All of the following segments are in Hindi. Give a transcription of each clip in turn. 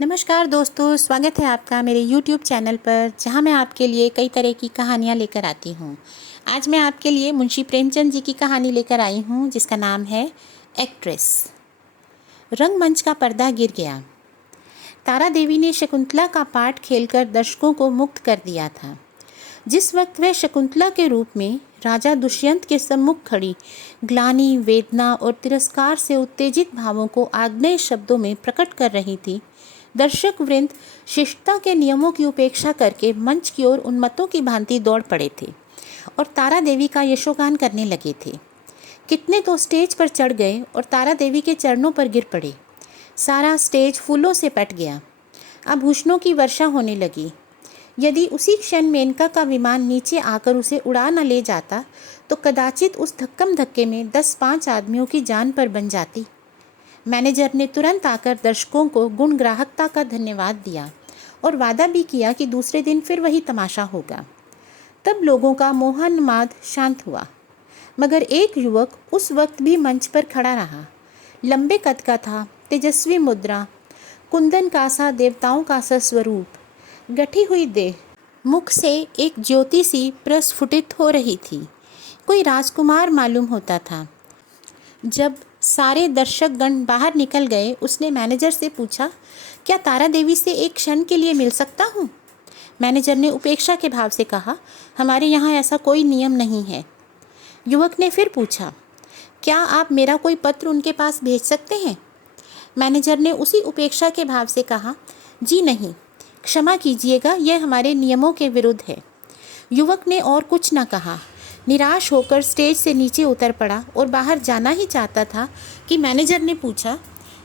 नमस्कार दोस्तों, स्वागत है आपका मेरे YouTube चैनल पर, जहां मैं आपके लिए कई तरह की कहानियां लेकर आती हूं। आज मैं आपके लिए मुंशी प्रेमचंद जी की कहानी लेकर आई हूं, जिसका नाम है एक्ट्रेस। रंगमंच का पर्दा गिर गया। तारा देवी ने शकुंतला का पाठ खेलकर दर्शकों को मुक्त कर दिया था। जिस वक्त वह शकुंतला के रूप में राजा दुष्यंत के सम्मुख खड़ी ग्लानि, वेदना और तिरस्कार से उत्तेजित भावों को आग्नेय शब्दों में प्रकट कर रही थी, दर्शक वृंद शिष्टता के नियमों की उपेक्षा करके मंच की ओर उन्मत्तों की भांति दौड़ पड़े थे और तारा देवी का यशोगान करने लगे थे। कितने तो स्टेज पर चढ़ गए और तारा देवी के चरणों पर गिर पड़े। सारा स्टेज फूलों से पट गया। आभूषणों की वर्षा होने लगी। यदि उसी क्षण मेनका का विमान नीचे आकर उसे उड़ा न ले जाता तो कदाचित उस धक्कम धक्के में 10-5 आदमियों की जान पर बन जाती। मैनेजर ने तुरंत आकर दर्शकों को गुण ग्राहकता का धन्यवाद दिया और वादा भी किया कि दूसरे दिन फिर वही तमाशा होगा। तब लोगों का मोहान्माद शांत हुआ, मगर एक युवक उस वक्त भी मंच पर खड़ा रहा। लंबे कद का था, तेजस्वी मुद्रा, कुंदन का सा देवताओं का सा स्वरूप, गठी हुई देह, मुख से एक ज्योति सी प्रस्फुटित हो रही थी। कोई राजकुमार मालूम होता था। जब सारे दर्शकगण बाहर निकल गए, उसने मैनेजर से पूछा, क्या तारा देवी से एक क्षण के लिए मिल सकता हूँ? मैनेजर ने उपेक्षा के भाव से कहा, हमारे यहाँ ऐसा कोई नियम नहीं है। युवक ने फिर पूछा, क्या आप मेरा कोई पत्र उनके पास भेज सकते हैं? मैनेजर ने उसी उपेक्षा के भाव से कहा, जी नहीं, क्षमा कीजिएगा, यह हमारे नियमों के विरुद्ध है। युवक ने और कुछ न कहा, निराश होकर स्टेज से नीचे उतर पड़ा और बाहर जाना ही चाहता था कि मैनेजर ने पूछा,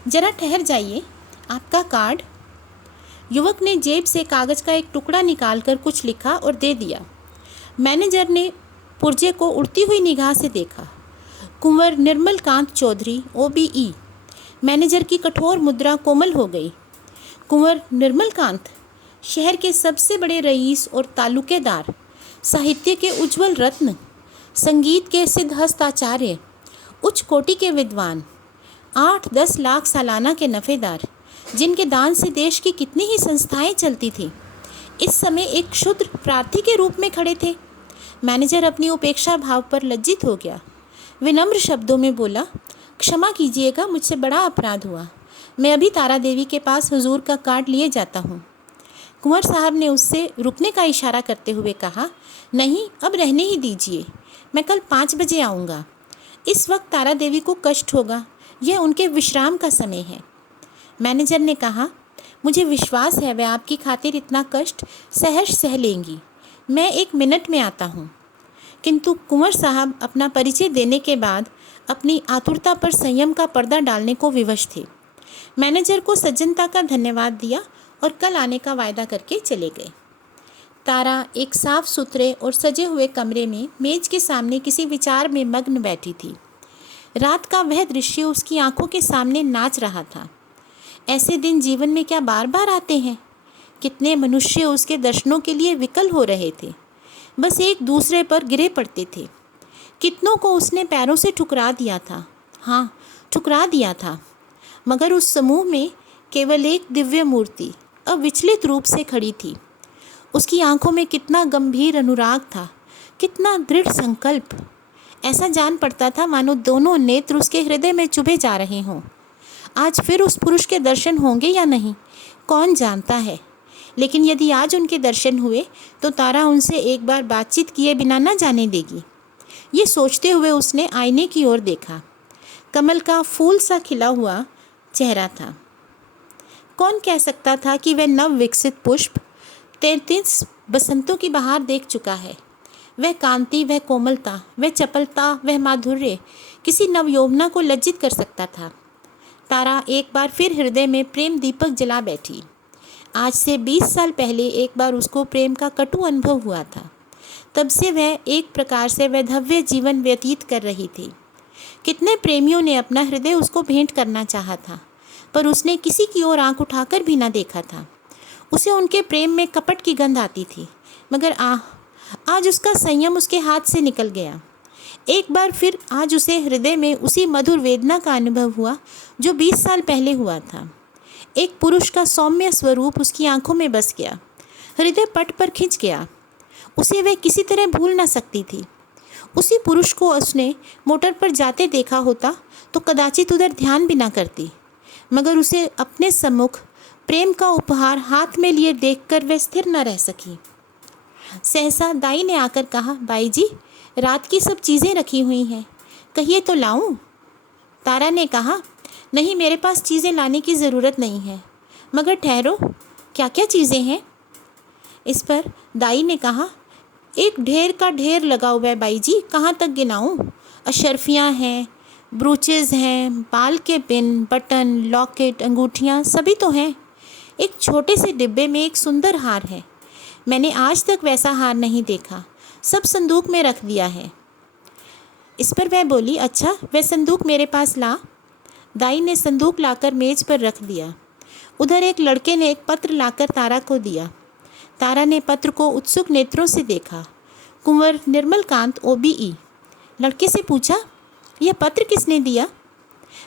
जरा ठहर जाइए, आपका कार्ड? युवक ने जेब से कागज़ का एक टुकड़ा निकालकर कुछ लिखा और दे दिया। मैनेजर ने पुर्जे को उड़ती हुई निगाह से देखा। कुंवर निर्मल कांत चौधरी, OBE। मैनेजर की कठोर मुद्रा कोमल हो गई। कुंवर निर्मल कांत, शहर के सबसे बड़े रईस और तालुकेदार, साहित्य के उज्जवल रत्न, संगीत के सिद्ध हस्ताचार्य, उच्च कोटि के विद्वान, 8-10 लाख सालाना के नफ़ेदार, जिनके दान से देश की कितनी ही संस्थाएं चलती थी, इस समय एक क्षुद्र प्रार्थी के रूप में खड़े थे। मैनेजर अपनी उपेक्षा भाव पर लज्जित हो गया। विनम्र शब्दों में बोला, क्षमा कीजिएगा, मुझसे बड़ा अपराध हुआ। मैं अभी तारा देवी के पास हुजूर का कार्ड लिए जाता हूँ। कुंवर साहब ने उससे रुकने का इशारा करते हुए कहा, नहीं, अब रहने ही दीजिए, मैं कल 5 बजे आऊँगा। इस वक्त तारा देवी को कष्ट होगा, यह उनके विश्राम का समय है। मैनेजर ने कहा, मुझे विश्वास है वह आपकी खातिर इतना कष्ट सहर्ष सह लेंगी। मैं 1 मिनट में आता हूँ। किंतु कुंवर साहब अपना परिचय देने के बाद अपनी आतुरता पर संयम का पर्दा डालने को विवश थे। मैनेजर को सज्जनता का धन्यवाद दिया और कल आने का वायदा करके चले गए। तारा एक साफ सुथरे और सजे हुए कमरे में मेज के सामने किसी विचार में मग्न बैठी थी। रात का वह दृश्य उसकी आंखों के सामने नाच रहा था। ऐसे दिन जीवन में क्या बार बार आते हैं? कितने मनुष्य उसके दर्शनों के लिए विकल हो रहे थे, बस एक दूसरे पर गिरे पड़ते थे। कितनों को उसने पैरों से ठुकरा दिया था, हाँ, ठुकरा दिया था, मगर उस समूह में केवल एक दिव्य मूर्ति अविचलित रूप से खड़ी थी। उसकी आंखों में कितना गंभीर अनुराग था, कितना दृढ़ संकल्प। ऐसा जान पड़ता था मानो दोनों नेत्र उसके हृदय में चुभे जा रहे हों। आज फिर उस पुरुष के दर्शन होंगे या नहीं, कौन जानता है। लेकिन यदि आज उनके दर्शन हुए तो तारा उनसे एक बार बातचीत किए बिना न जाने देगी। ये सोचते हुए उसने आईने की ओर देखा। कमल का फूल सा खिला हुआ चेहरा था। कौन कह सकता था कि वह नव विकसित पुष्प 33 बसंतों की बहार देख चुका है। वह कांति, वह कोमलता, वह चपलता, वह माधुर्य किसी नवयौवना को लज्जित कर सकता था। तारा एक बार फिर हृदय में प्रेम दीपक जला बैठी। आज से 20 साल पहले एक बार उसको प्रेम का कटु अनुभव हुआ था। तब से वह एक प्रकार से वैधव्य जीवन व्यतीत कर रही थी। कितने प्रेमियों ने अपना हृदय उसको भेंट करना चाहा था, पर उसने किसी की ओर आंख उठाकर भी न देखा था। उसे उनके प्रेम में कपट की गंध आती थी, मगर आज उसका संयम उसके हाथ से निकल गया। एक बार फिर आज उसे हृदय में उसी मधुर वेदना का अनुभव हुआ जो 20 साल पहले हुआ था। एक पुरुष का सौम्य स्वरूप उसकी आंखों में बस गया। हृदय पट पर खिंच गया। उसे वह किसी तरह भूल ना सकती थी। उसी पुरुष को उसने मोटर पर जाते देखा होता तो कदाचित उधर ध्यान भी ना करती, मगर उसे अपने सम्मुख प्रेम का उपहार हाथ में लिए देखकर वह स्थिर न रह सकी। सहसा दाई ने आकर कहा, बाई जी, रात की सब चीज़ें रखी हुई हैं, कहिए तो लाऊं? तारा ने कहा, नहीं, मेरे पास चीज़ें लाने की ज़रूरत नहीं है, मगर ठहरो, क्या क्या चीज़ें हैं? इस पर दाई ने कहा, एक ढेर का ढेर लगा हुआ है बाई जी, कहाँ तक गिनाऊं? अशर्फियाँ हैं, ब्रूचेज़ हैं, बाल के पिन, बटन, लॉकेट, अंगूठियाँ, सभी तो हैं। एक छोटे से डिब्बे में एक सुंदर हार है। मैंने आज तक वैसा हार नहीं देखा। सब संदूक में रख दिया है। इस पर वह बोली, अच्छा, वह संदूक मेरे पास ला। दाई ने संदूक लाकर मेज पर रख दिया। उधर एक लड़के ने एक पत्र लाकर तारा को दिया। तारा ने पत्र को उत्सुक नेत्रों से देखा। कुंवर निर्मलकांत OBE। लड़के से पूछा, यह पत्र किसने दिया?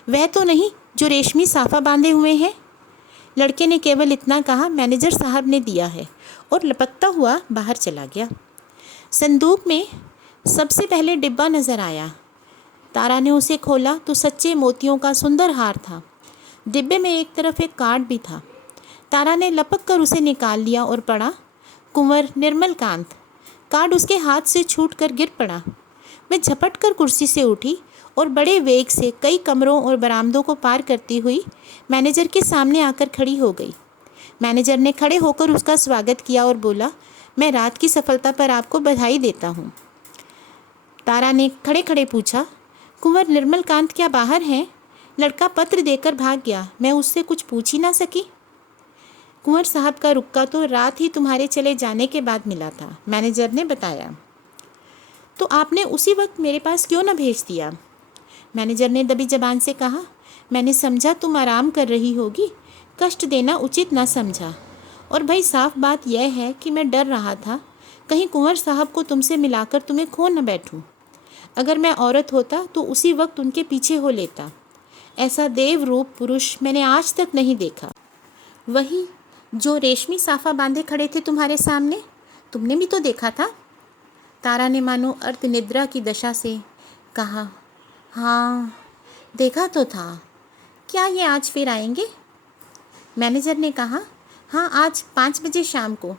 वह तो नहीं जो रेशमी साफा बांधे हुए हैं? लड़के ने केवल इतना कहा, मैनेजर साहब ने दिया है, और लपकता हुआ बाहर चला गया। संदूक में सबसे पहले डिब्बा नज़र आया। तारा ने उसे खोला तो सच्चे मोतियों का सुंदर हार था। डिब्बे में एक तरफ एक कार्ड भी था। तारा ने लपक कर उसे निकाल लिया और पढ़ा, कुंवर निर्मलकांत। कार्ड उसके हाथ से छूटकर गिर पड़ा। वह झपट कर कुर्सी से उठी और बड़े वेग से कई कमरों और बरामदों को पार करती हुई मैनेजर के सामने आकर खड़ी हो गई। मैनेजर ने खड़े होकर उसका स्वागत किया और बोला, मैं रात की सफलता पर आपको बधाई देता हूँ। तारा ने खड़े खड़े पूछा, कुंवर निर्मलकांत क्या बाहर हैं? लड़का पत्र देकर भाग गया। मैं उससे कुछ पूछ ही ना सकी। कुंवर साहब का रुक्का तो रात ही तुम्हारे चले जाने के बाद मिला था, मैनेजर ने बताया। तो आपने उसी वक्त मेरे पास क्यों न भेज दिया? मैनेजर ने दबी जबान से कहा, मैंने समझा तुम आराम कर रही होगी, कष्ट देना उचित ना समझा। और भाई साफ बात यह है कि मैं डर रहा था कहीं कुंवर साहब को तुमसे मिलाकर तुम्हें खो न बैठूं। अगर मैं औरत होता तो उसी वक्त उनके पीछे हो लेता। ऐसा देव रूप पुरुष मैंने आज तक नहीं देखा। वही जो रेशमी साफा बांधे खड़े थे तुम्हारे सामने, तुमने भी तो देखा था। तारा ने मानो अर्धनिद्रा की दशा से कहा, हाँ, देखा तो था। क्या ये आज फिर आएंगे? मैनेजर ने कहा, हाँ, आज 5 बजे शाम को।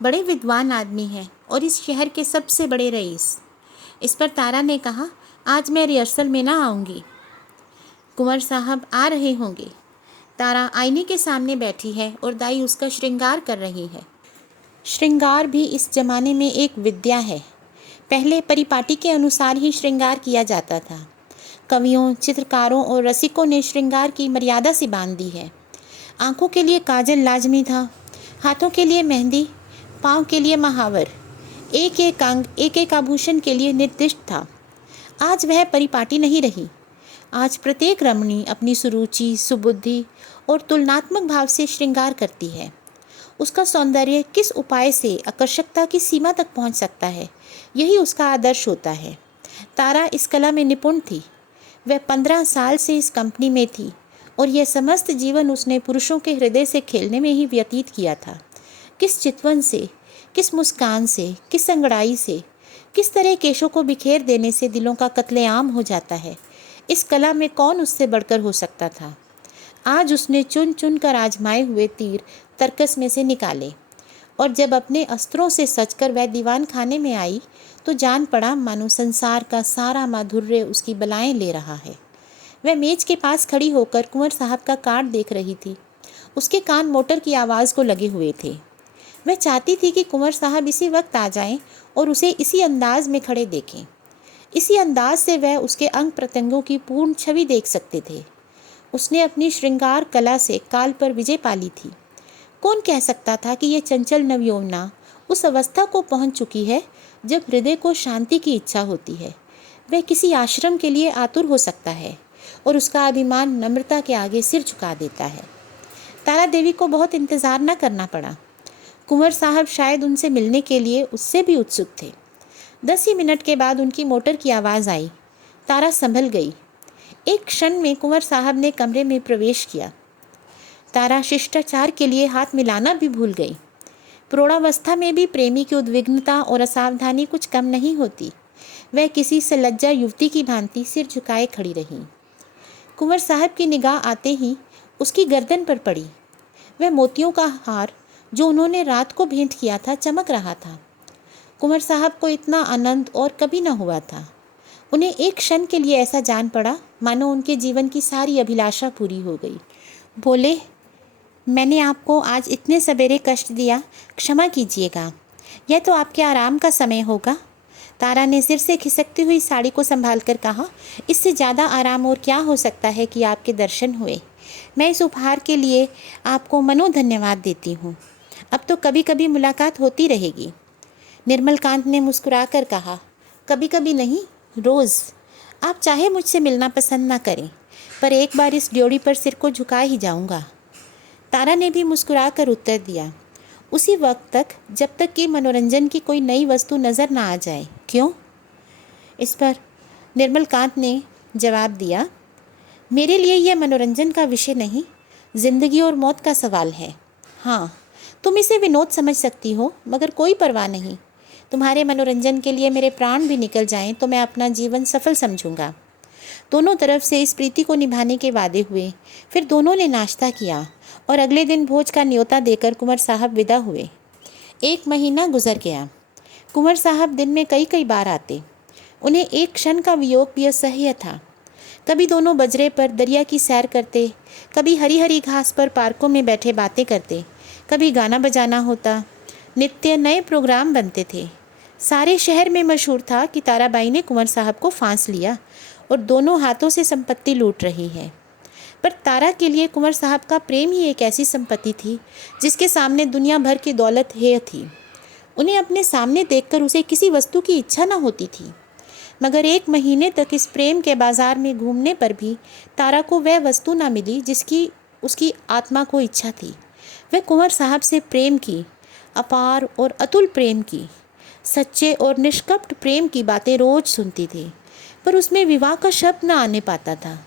बड़े विद्वान आदमी हैं और इस शहर के सबसे बड़े रईस। इस पर तारा ने कहा, आज मैं रिहर्सल में ना आऊँगी। कुंवर साहब आ रहे होंगे। तारा आईने के सामने बैठी है और दाई उसका श्रृंगार कर रही है। श्रृंगार भी इस जमाने में एक विद्या है। पहले परिपाटी के अनुसार ही श्रृंगार किया जाता था। कवियों, चित्रकारों और रसिकों ने श्रृंगार की मर्यादा सी बांध दी है। आँखों के लिए काजल लाजमी था, हाथों के लिए मेहंदी, पाँव के लिए महावर, एक एक अंग एक एक आभूषण के लिए निर्दिष्ट था। आज वह परिपाटी नहीं रही। आज प्रत्येक रमणी अपनी सुरुचि, सुबुद्धि और तुलनात्मक भाव से श्रृंगार करती है। उसका सौंदर्य किस उपाय से आकर्षकता की सीमा तक पहुंच सकता है, यही उसका आदर्श होता है। तारा इस कला में निपुण थी। वह 15 साल से इस कंपनी में थी और यह समस्त जीवन उसने पुरुषों के हृदय से खेलने में ही व्यतीत किया था। किस चितवन से, किस मुस्कान से, किस अंगड़ाई से, किस तरह केशों को बिखेर देने से दिलों का कत्लेआम हो जाता है, इस कला में कौन उससे बढ़कर हो सकता था। आज उसने चुन चुन कर आजमाए हुए तीर तरकस में से निकाले, और जब अपने अस्त्रों से सजकर वह दीवान खाने में आई तो जान पड़ा मानो संसार का सारा माधुर्य उसकी बलाएं ले रहा है। वह मेज के पास खड़ी होकर कुंवर साहब का कार्ड देख रही थी। उसके कान मोटर की आवाज़ को लगे हुए थे। वह चाहती थी कि कुंवर साहब इसी वक्त आ जाएं और उसे इसी अंदाज में खड़े देखें। इसी अंदाज से वह उसके अंग प्रत्यंगों की पूर्ण छवि देख सकते थे। उसने अपनी श्रृंगार कला से काल पर विजय पाली थी। कौन कह सकता था कि यह चंचल नवयौवना उस अवस्था को पहुंच चुकी है जब हृदय को शांति की इच्छा होती है। वह किसी आश्रम के लिए आतुर हो सकता है और उसका अभिमान नम्रता के आगे सिर झुका देता है। तारा देवी को बहुत इंतज़ार न करना पड़ा। कुंवर साहब शायद उनसे मिलने के लिए उससे भी उत्सुक थे। 10 ही मिनट के बाद उनकी मोटर की आवाज़ आई। तारा संभल गई। एक क्षण में कुंवर साहब ने कमरे में प्रवेश किया। तारा शिष्टाचार के लिए हाथ मिलाना भी भूल गई। प्रौढ़ावस्था में भी प्रेमी की उद्विग्नता और असावधानी कुछ कम नहीं होती। वह किसी सलज्जा युवती की भांति सिर झुकाए खड़ी रही। कुंवर साहब की निगाह आते ही उसकी गर्दन पर पड़ी। वह मोतियों का हार जो उन्होंने रात को भेंट किया था चमक रहा था। कुंवर साहब को इतना आनंद और कभी न हुआ था। उन्हें एक क्षण के लिए ऐसा जान पड़ा मानो उनके जीवन की सारी अभिलाषा पूरी हो गई। बोले, मैंने आपको आज इतने सवेरे कष्ट दिया, क्षमा कीजिएगा। यह तो आपके आराम का समय होगा। तारा ने सिर से खिसकती हुई साड़ी को संभाल कर कहा, इससे ज़्यादा आराम और क्या हो सकता है कि आपके दर्शन हुए। मैं इस उपहार के लिए आपको मनो धन्यवाद देती हूँ। अब तो कभी कभी मुलाकात होती रहेगी। निर्मलकांत ने मुस्कुराकर कहा, कभी कभी नहीं, रोज़। आप चाहे मुझसे मिलना पसंद ना करें, पर एक बार इस ड्योढ़ी पर सिर को झुका ही जाऊंगा। तारा ने भी मुस्कुराकर उत्तर दिया, उसी वक्त तक जब तक कि मनोरंजन की कोई नई वस्तु नज़र ना आ जाए। क्यों? इस पर निर्मलकांत ने जवाब दिया, मेरे लिए यह मनोरंजन का विषय नहीं, जिंदगी और मौत का सवाल है। हाँ, तुम इसे विनोद समझ सकती हो, मगर कोई परवाह नहीं। तुम्हारे मनोरंजन के लिए मेरे प्राण भी निकल जाएं तो मैं अपना जीवन सफल समझूंगा। दोनों तरफ से इस प्रीति को निभाने के वादे हुए। फिर दोनों ने नाश्ता किया और अगले दिन भोज का न्योता देकर कुंवर साहब विदा हुए। 1 महीना गुजर गया। कुंवर साहब दिन में कई कई बार आते। उन्हें एक क्षण का वियोग भी असह्य था। कभी दोनों बजरे पर दरिया की सैर करते, कभी हरी हरी घास पर पार्कों में बैठे बातें करते, कभी गाना बजाना होता। नित्य नए प्रोग्राम बनते थे। सारे शहर में मशहूर था कि ताराबाई ने कुंवर साहब को फांस लिया और दोनों हाथों से संपत्ति लूट रही है। पर तारा के लिए कुंवर साहब का प्रेम ही एक ऐसी संपत्ति थी जिसके सामने दुनिया भर की दौलत हेय थी। उन्हें अपने सामने देखकर उसे किसी वस्तु की इच्छा न होती थी। मगर 1 महीने तक इस प्रेम के बाजार में घूमने पर भी तारा को वह वस्तु न मिली जिसकी उसकी आत्मा को इच्छा थी। वह कुंवर साहब से प्रेम की, अपार और अतुल प्रेम की, सच्चे और निष्कपट प्रेम की बातें रोज सुनती थी, पर उसमें विवाह का शब्द न आने पाता था।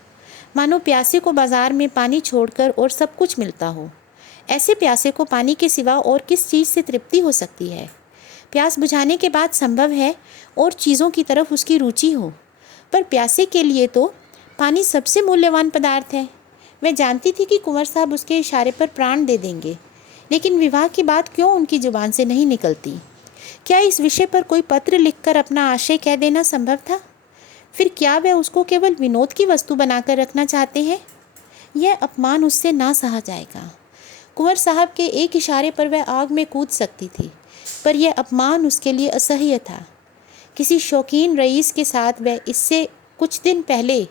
मानो प्यासे को बाजार में पानी छोड़कर और सब कुछ मिलता हो। ऐसे प्यासे को पानी के सिवा और किस चीज़ से तृप्ति हो सकती है? प्यास बुझाने के बाद संभव है और चीज़ों की तरफ उसकी रुचि हो, पर प्यासे के लिए तो पानी सबसे मूल्यवान पदार्थ है। वह जानती थी कि कुंवर साहब उसके इशारे पर प्राण दे देंगे, लेकिन विवाह की बात क्यों उनकी जुबान से नहीं निकलती? क्या इस विषय पर कोई पत्र लिखकर अपना आशय कह देना संभव था? फिर क्या वह उसको केवल विनोद की वस्तु बनाकर रखना चाहते हैं? यह अपमान उससे ना सहा जाएगा। कुंवर साहब के एक इशारे पर वह आग में कूद सकती थी, पर यह अपमान उसके लिए असह्य था। किसी शौकीन रईस के साथ वह इससे कुछ दिन पहले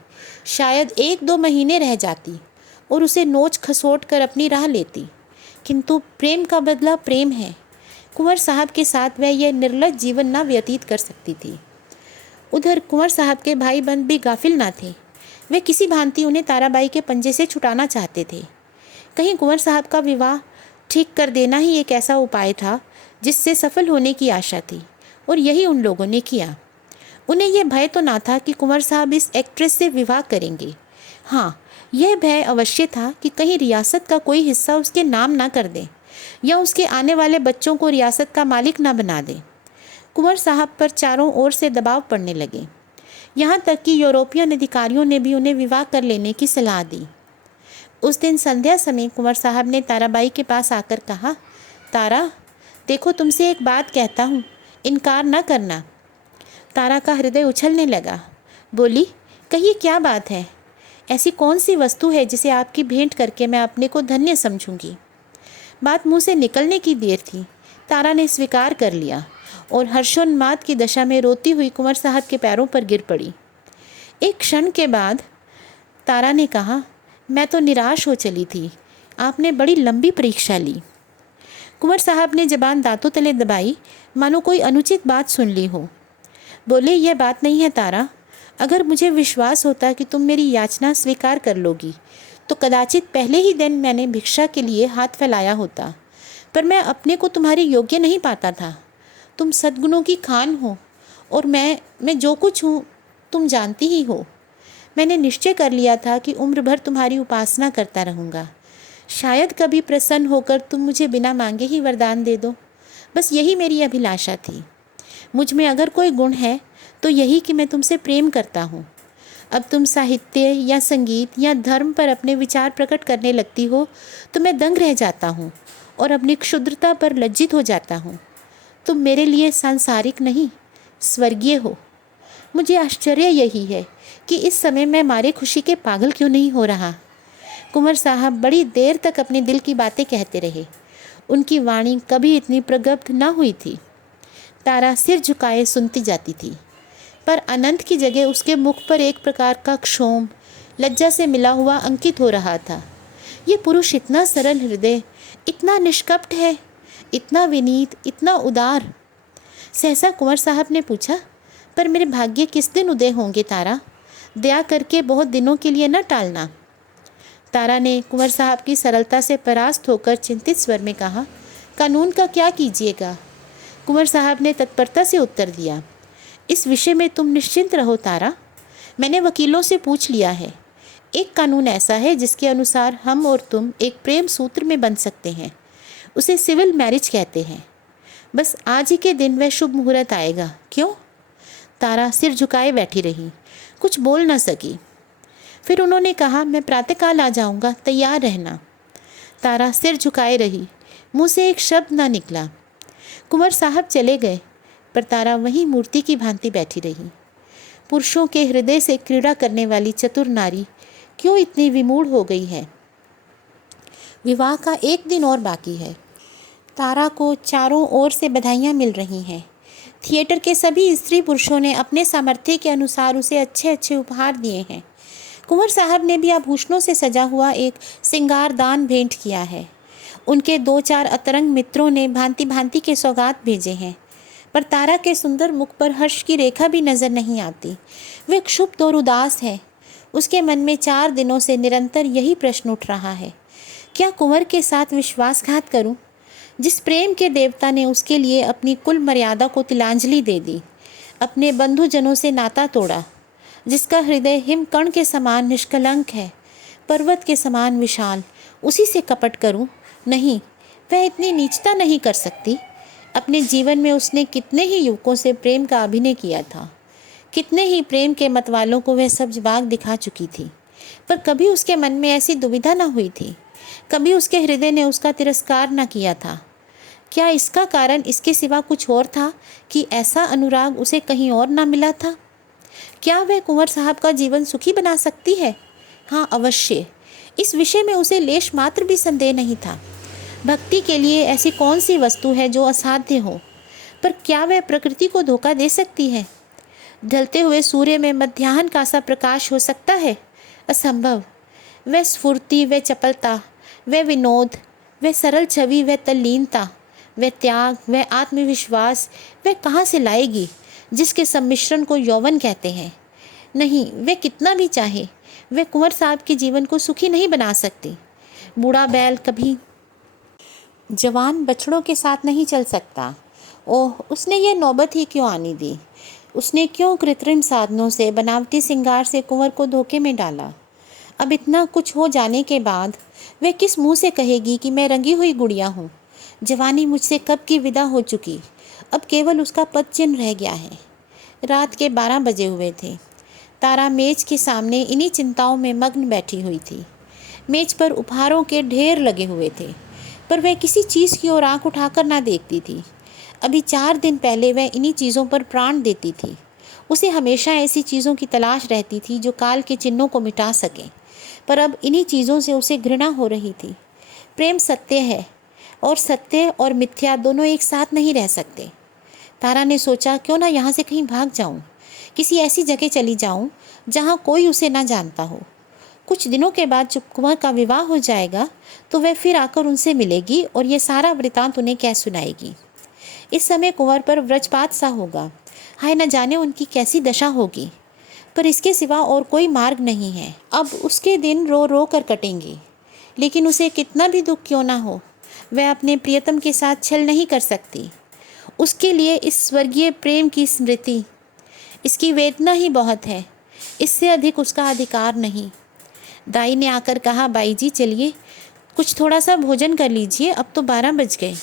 शायद 1-2 महीने रह जाती और उसे नोच खसोट कर अपनी राह लेती, किंतु प्रेम का बदला प्रेम है। कुंवर साहब के साथ वह यह निर्लज जीवन न व्यतीत कर सकती थी। उधर कुंवर साहब के भाई बंद भी गाफिल ना थे। वे किसी भांति उन्हें ताराबाई के पंजे से छुटाना चाहते थे। कहीं कुंवर साहब का विवाह ठीक कर देना ही एक ऐसा उपाय था जिससे सफल होने की आशा थी, और यही उन लोगों ने किया। उन्हें यह भय तो ना था कि कुंवर साहब इस एक्ट्रेस से विवाह करेंगे। हाँ, यह भय अवश्य था कि कहीं रियासत का कोई हिस्सा उसके नाम ना कर दें या उसके आने वाले बच्चों को रियासत का मालिक ना बना दें। कुंवर साहब पर चारों ओर से दबाव पड़ने लगे। यहाँ तक कि यूरोपियन अधिकारियों ने भी उन्हें विवाह कर लेने की सलाह दी। उस दिन संध्या समय कुंवर साहब ने ताराबाई के पास आकर कहा, तारा, देखो तुमसे एक बात कहता हूँ, इनकार न करना। तारा का हृदय उछलने लगा। बोली, कहिए क्या बात है? ऐसी कौन सी वस्तु है जिसे आपकी भेंट करके मैं अपने को धन्य समझूंगी? बात मुँह से निकलने की देर थी। तारा ने स्वीकार कर लिया और हर्षोन्माद की दशा में रोती हुई कुंवर साहब के पैरों पर गिर पड़ी। एक क्षण के बाद तारा ने कहा, मैं तो निराश हो चली थी। आपने बड़ी लंबी परीक्षा ली। कुंवर साहब ने जबान दांतों तले दबाई, मानो कोई अनुचित बात सुन ली हो। बोले, यह बात नहीं है तारा। अगर मुझे विश्वास होता कि तुम मेरी याचना स्वीकार कर लोगी तो कदाचित पहले ही दिन मैंने भिक्षा के लिए हाथ फैलाया होता, पर मैं अपने को तुम्हारे योग्य नहीं पाता था। तुम सद्गुणों की खान हो और मैं जो कुछ हूँ तुम जानती ही हो। मैंने निश्चय कर लिया था कि उम्र भर तुम्हारी उपासना करता रहूँगा। शायद कभी प्रसन्न होकर तुम मुझे बिना मांगे ही वरदान दे दो। बस यही मेरी अभिलाषा थी। मुझ में अगर कोई गुण है तो यही कि मैं तुमसे प्रेम करता हूँ। अब तुम साहित्य या संगीत या धर्म पर अपने विचार प्रकट करने लगती हो तो मैं दंग रह जाता हूँ और अपनी क्षुद्रता पर लज्जित हो जाता हूँ। तुम मेरे लिए सांसारिक नहीं, स्वर्गीय हो। मुझे आश्चर्य यही है कि इस समय मैं मारे खुशी के पागल क्यों नहीं हो रहा। कुंवर साहब बड़ी देर तक अपने दिल की बातें कहते रहे। उनकी वाणी कभी इतनी प्रगल्भ न हुई थी। तारा सिर झुकाए सुनती जाती थी, पर अनंत की जगह उसके मुख पर एक प्रकार का क्षोभ लज्जा से मिला हुआ अंकित हो रहा था। ये पुरुष इतना सरल हृदय, इतना निष्कपट है, इतना विनीत, इतना उदार। सहसा कुंवर साहब ने पूछा, पर मेरे भाग्य किस दिन उदय होंगे तारा? दया करके बहुत दिनों के लिए न टालना। तारा ने कुंवर साहब की सरलता से परास्त होकर चिंतित स्वर में कहा, कानून का क्या कीजिएगा? कुंवर साहब ने तत्परता से उत्तर दिया, इस विषय में तुम निश्चिंत रहो तारा। मैंने वकीलों से पूछ लिया है। एक कानून ऐसा है जिसके अनुसार हम और तुम एक प्रेम सूत्र में बंध सकते हैं। उसे सिविल मैरिज कहते हैं। बस आज ही के दिन वह शुभ मुहूर्त आएगा। क्यों? तारा सिर झुकाए बैठी रही, कुछ बोल न सकी। फिर उन्होंने कहा, मैं प्रातःकाल आ जाऊंगा, तैयार रहना। तारा सिर झुकाए रही, मुंह से एक शब्द न निकला। कुंवर साहब चले गए, पर तारा वहीं मूर्ति की भांति बैठी रही। पुरुषों के हृदय से क्रीड़ा करने वाली चतुर नारी क्यों इतनी विमूढ़ हो गई है? विवाह का एक दिन और बाकी है। तारा को चारों ओर से बधाइयाँ मिल रही हैं। थिएटर के सभी स्त्री पुरुषों ने अपने सामर्थ्य के अनुसार उसे अच्छे अच्छे उपहार दिए हैं। कुंवर साहब ने भी आभूषणों से सजा हुआ एक सिंगारदान भेंट किया है। उनके 2-4 अतरंग मित्रों ने भांति भांति के सौगात भेजे हैं, पर तारा के सुंदर मुख पर हर्ष की रेखा भी नजर नहीं आती। वे क्षुब्ध और उदास है। उसके मन में 4 दिनों से निरंतर यही प्रश्न उठ रहा है, क्या कुंवर के साथ विश्वासघात करूं? जिस प्रेम के देवता ने उसके लिए अपनी कुल मर्यादा को तिलांजलि दे दी, अपने बंधुजनों से नाता तोड़ा, जिसका हृदय हिमकण के समान निष्कलंक है, पर्वत के समान विशाल, उसी से कपट करूं? नहीं, वह इतनी नीचता नहीं कर सकती। अपने जीवन में उसने कितने ही युवकों से प्रेम का अभिनय किया था, कितने ही प्रेम के मतवालों को वह सब्ज बाग दिखा चुकी थी, पर कभी उसके मन में ऐसी दुविधा न हुई थी, कभी उसके हृदय ने उसका तिरस्कार न किया था। क्या इसका कारण इसके सिवा कुछ और था कि ऐसा अनुराग उसे कहीं और न मिला था? क्या वह कुंवर साहब का जीवन सुखी बना सकती है? हाँ, अवश्य। इस विषय में उसे लेश मात्र भी संदेह नहीं था। भक्ति के लिए ऐसी कौन सी वस्तु है जो असाध्य हो? पर क्या वह प्रकृति को धोखा दे सकती है? ढलते हुए सूर्य में मध्याह्न का सा प्रकाश हो सकता है? असंभव। वह स्फूर्ति, वह चपलता, वह विनोद, वह सरल छवि, वह तल्लीनता, वह त्याग, वह आत्मविश्वास वह कहाँ से लाएगी, जिसके सम्मिश्रण को यौवन कहते हैं? नहीं, वह कितना भी चाहे, वह कुंवर साहब के जीवन को सुखी नहीं बना सकती। बूढ़ा बैल कभी जवान बछड़ों के साथ नहीं चल सकता। ओह, उसने ये नौबत ही क्यों आनी दी? उसने क्यों कृत्रिम साधनों से, बनावटी सिंगार से कुंवर को धोखे में डाला? अब इतना कुछ हो जाने के बाद वह किस मुंह से कहेगी कि मैं रंगी हुई गुड़िया हूँ? जवानी मुझसे कब की विदा हो चुकी, अब केवल उसका पद चिन्ह रह गया है। रात के 12 बजे हुए थे। तारा मेज के सामने इन्हीं चिंताओं में मग्न बैठी हुई थी। मेज पर उपहारों के ढेर लगे हुए थे, पर वह किसी चीज़ की ओर आंख उठाकर ना देखती थी। अभी 4 दिन पहले वह इन्हीं चीज़ों पर प्राण देती थी। उसे हमेशा ऐसी चीज़ों की तलाश रहती थी जो काल के चिन्हों को मिटा सकें, पर अब इन्हीं चीज़ों से उसे घृणा हो रही थी। प्रेम सत्य है, और सत्य और मिथ्या दोनों एक साथ नहीं रह सकते। तारा ने सोचा, क्यों ना यहाँ से कहीं भाग जाऊँ, किसी ऐसी जगह चली जाऊँ जहाँ कोई उसे ना जानता हो। कुछ दिनों के बाद जब कुंवर का विवाह हो जाएगा तो वह फिर आकर उनसे मिलेगी और ये सारा वृतांत उन्हें कह सुनाएगी। इस समय कुंवर पर वज्रपात सा होगा। हाय, न जाने उनकी कैसी दशा होगी, पर इसके सिवा और कोई मार्ग नहीं है। अब उसके दिन रो रो कर कटेंगे, लेकिन उसे कितना भी दुख क्यों ना हो, वह अपने प्रियतम के साथ छल नहीं कर सकती। उसके लिए इस स्वर्गीय प्रेम की स्मृति, इसकी वेदना ही बहुत है, इससे अधिक उसका अधिकार नहीं। दाई ने आकर कहा, बाई जी चलिए, कुछ थोड़ा सा भोजन कर लीजिए, अब तो 12 बज गए।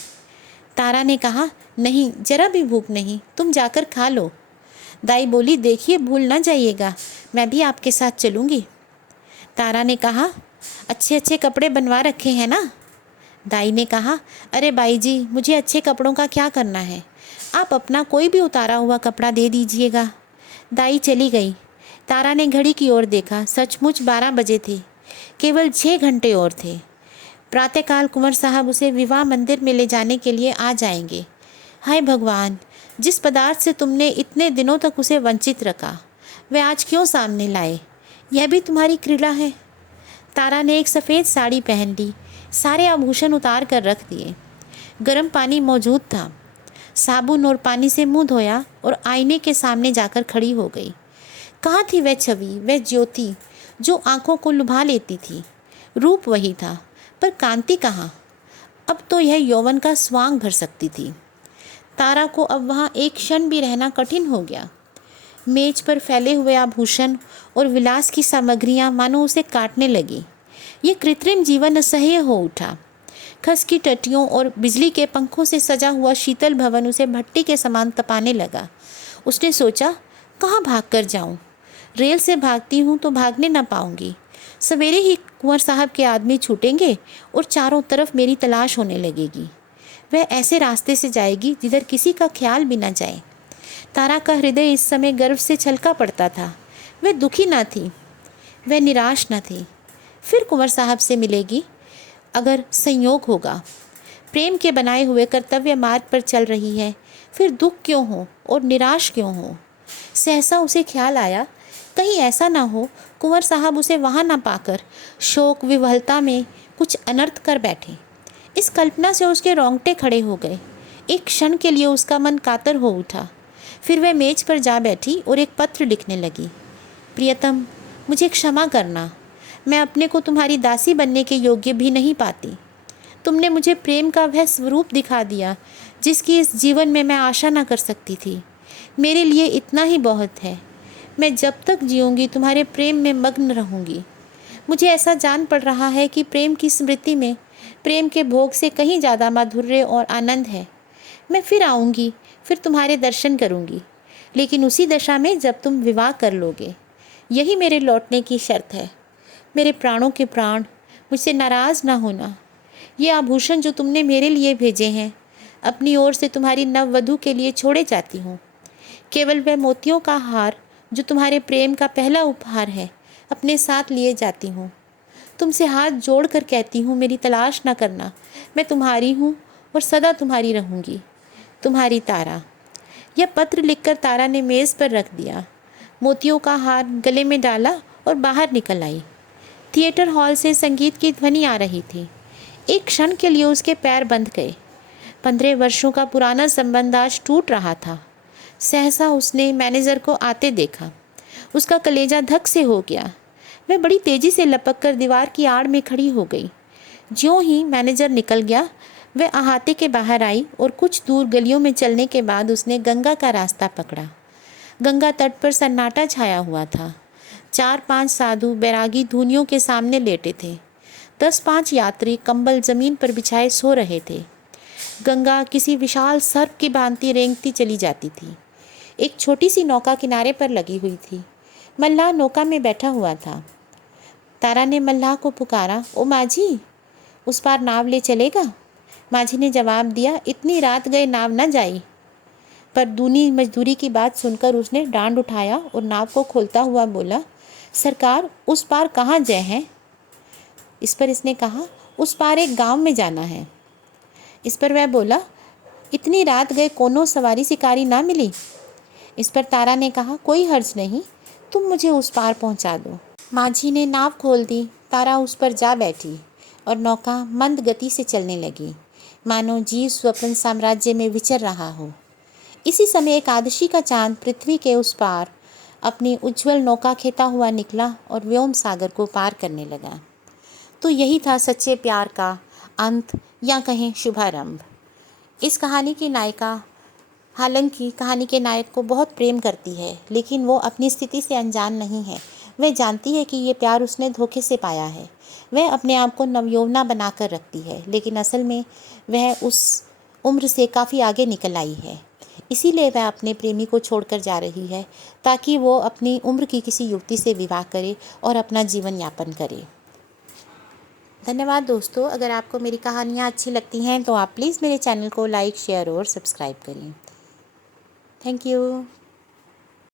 तारा ने कहा, नहीं, जरा भी भूख नहीं, तुम जाकर खा लो। दाई बोली, देखिए भूल ना जाइएगा, मैं भी आपके साथ चलूँगी। तारा ने कहा, अच्छे अच्छे कपड़े बनवा रखे हैं ना? दाई ने कहा, अरे बाई जी, मुझे अच्छे कपड़ों का क्या करना है, आप अपना कोई भी उतारा हुआ कपड़ा दे दीजिएगा। दाई चली गई। तारा ने घड़ी की ओर देखा, सचमुच 12 बजे थे, केवल 6 घंटे और थे। प्रातःकाल कुंवर साहब उसे विवाह मंदिर में ले जाने के लिए आ जाएंगे। हाय भगवान, जिस पदार्थ से तुमने इतने दिनों तक उसे वंचित रखा, वह आज क्यों सामने लाए? यह भी तुम्हारी क्रीड़ा है। तारा ने एक सफ़ेद साड़ी पहन ली, सारे आभूषण उतार कर रख दिए। गर्म पानी मौजूद था। साबुन और पानी से मुंह धोया और आईने के सामने जाकर खड़ी हो गई। कहाँ थी वह छवि, वह ज्योति जो आंखों को लुभा लेती थी? रूप वही था, पर कांति कहाँ? अब तो यह यौवन का स्वांग भर सकती थी। तारा को अब वहाँ एक क्षण भी रहना कठिन हो गया। मेज पर फैले हुए आभूषण और विलास की सामग्रियाँ मानो उसे काटने लगी। ये कृत्रिम जीवन असह्य हो उठा। खस की टटियों और बिजली के पंखों से सजा हुआ शीतल भवन उसे भट्टी के समान तपाने लगा। उसने सोचा, कहाँ भाग कर जाऊँ? रेल से भागती हूँ तो भागने न पाऊँगी। सवेरे ही कुंवर साहब के आदमी छूटेंगे और चारों तरफ मेरी तलाश होने लगेगी। वह ऐसे रास्ते से जाएगी जिधर किसी का ख्याल भी न जाए। तारा का हृदय इस समय गर्व से छलका पड़ता था। वह दुखी न थी, वह निराश न थी। फिर कुंवर साहब से मिलेगी, अगर संयोग होगा। प्रेम के बनाए हुए कर्तव्य मार्ग पर चल रही है, फिर दुख क्यों हो और निराश क्यों हो? सहसा उसे ख्याल आया, कहीं ऐसा ना हो कुंवर साहब उसे वहाँ ना पाकर शोक विह्वलता में कुछ अनर्थ कर बैठे। इस कल्पना से उसके रोंगटे खड़े हो गए। एक क्षण के लिए उसका मन कातर हो उठा। फिर वह मेज पर जा बैठी और एक पत्र लिखने लगी। प्रियतम, मुझे क्षमा करना, मैं अपने को तुम्हारी दासी बनने के योग्य भी नहीं पाती। तुमने मुझे प्रेम का वह स्वरूप दिखा दिया जिसकी इस जीवन में मैं आशा न कर सकती थी। मेरे लिए इतना ही बहुत है। मैं जब तक जीऊँगी तुम्हारे प्रेम में मग्न रहूँगी। मुझे ऐसा जान पड़ रहा है कि प्रेम की स्मृति में प्रेम के भोग से कहीं ज़्यादा माधुर्य और आनंद है। मैं फिर आऊँगी, फिर तुम्हारे दर्शन करूँगी, लेकिन उसी दशा में जब तुम विवाह कर लोगे। यही मेरे लौटने की शर्त है। मेरे प्राणों के प्राण, मुझसे नाराज़ ना होना। ये आभूषण जो तुमने मेरे लिए भेजे हैं, अपनी ओर से तुम्हारी नववधू के लिए छोड़े जाती हूँ। केवल वह मोतियों का हार जो तुम्हारे प्रेम का पहला उपहार है, अपने साथ लिए जाती हूँ। तुमसे हाथ जोड़कर कहती हूँ, मेरी तलाश ना करना। मैं तुम्हारी हूँ और सदा तुम्हारी रहूँगी। तुम्हारी तारा। यह पत्र लिखकर तारा ने मेज़ पर रख दिया, मोतियों का हार गले में डाला और बाहर निकल आई। थिएटर हॉल से संगीत की ध्वनि आ रही थी। एक क्षण के लिए उसके पैर बंध गए। 15 वर्षों का पुराना संबंध आज टूट रहा था। सहसा उसने मैनेजर को आते देखा। उसका कलेजा धक से हो गया। वह बड़ी तेजी से लपक कर दीवार की आड़ में खड़ी हो गई। ज्यों ही मैनेजर निकल गया, वह अहाते के बाहर आई और कुछ दूर गलियों में चलने के बाद उसने गंगा का रास्ता पकड़ा। गंगा तट पर सन्नाटा छाया हुआ था। 4-5 साधु बैरागी धूनियों के सामने लेटे थे। 10-5 यात्री कंबल जमीन पर बिछाए सो रहे थे। गंगा किसी विशाल सर्प की भांति रेंगती चली जाती थी। एक छोटी सी नौका किनारे पर लगी हुई थी। मल्लाह नौका में बैठा हुआ था। तारा ने मल्लाह को पुकारा, ओ माझी, उस पार नाव ले चलेगा? माझी ने जवाब दिया, इतनी रात गए नाव न जाई। पर दूनी मजदूरी की बात सुनकर उसने डांड उठाया और नाव को खोलता हुआ बोला, सरकार, उस पार कहाँ जय हैं? इस पर इसने कहा, उस पार एक गांव में जाना है। इस पर वह बोला, इतनी रात गए कोनो सवारी शिकारी ना मिली? इस पर तारा ने कहा, कोई हर्ज नहीं, तुम मुझे उस पार पहुंचा दो। माझी ने नाव खोल दी। तारा उस पर जा बैठी और नौका मंद गति से चलने लगी, मानो जीव स्वप्न साम्राज्य में विचर रहा हो। इसी समय एक आदशी का चांद पृथ्वी के उस पार अपनी उज्जवल नौका खेता हुआ निकला और व्योम सागर को पार करने लगा। तो यही था सच्चे प्यार का अंत, या कहें शुभारंभ। इस कहानी की नायिका हालांकि कहानी के नायक को बहुत प्रेम करती है, लेकिन वो अपनी स्थिति से अनजान नहीं है। वह जानती है कि ये प्यार उसने धोखे से पाया है। वह अपने आप को नवयौवना बना कर रखती है, लेकिन असल में वह उस उम्र से काफ़ी आगे निकल आई है। इसीलिए वह अपने प्रेमी को छोड़कर जा रही है, ताकि वो अपनी उम्र की किसी युवती से विवाह करे और अपना जीवन यापन करे। धन्यवाद दोस्तों। अगर आपको मेरी कहानियाँ अच्छी लगती हैं तो आप प्लीज़ मेरे चैनल को लाइक, शेयर और सब्सक्राइब करें। Thank you.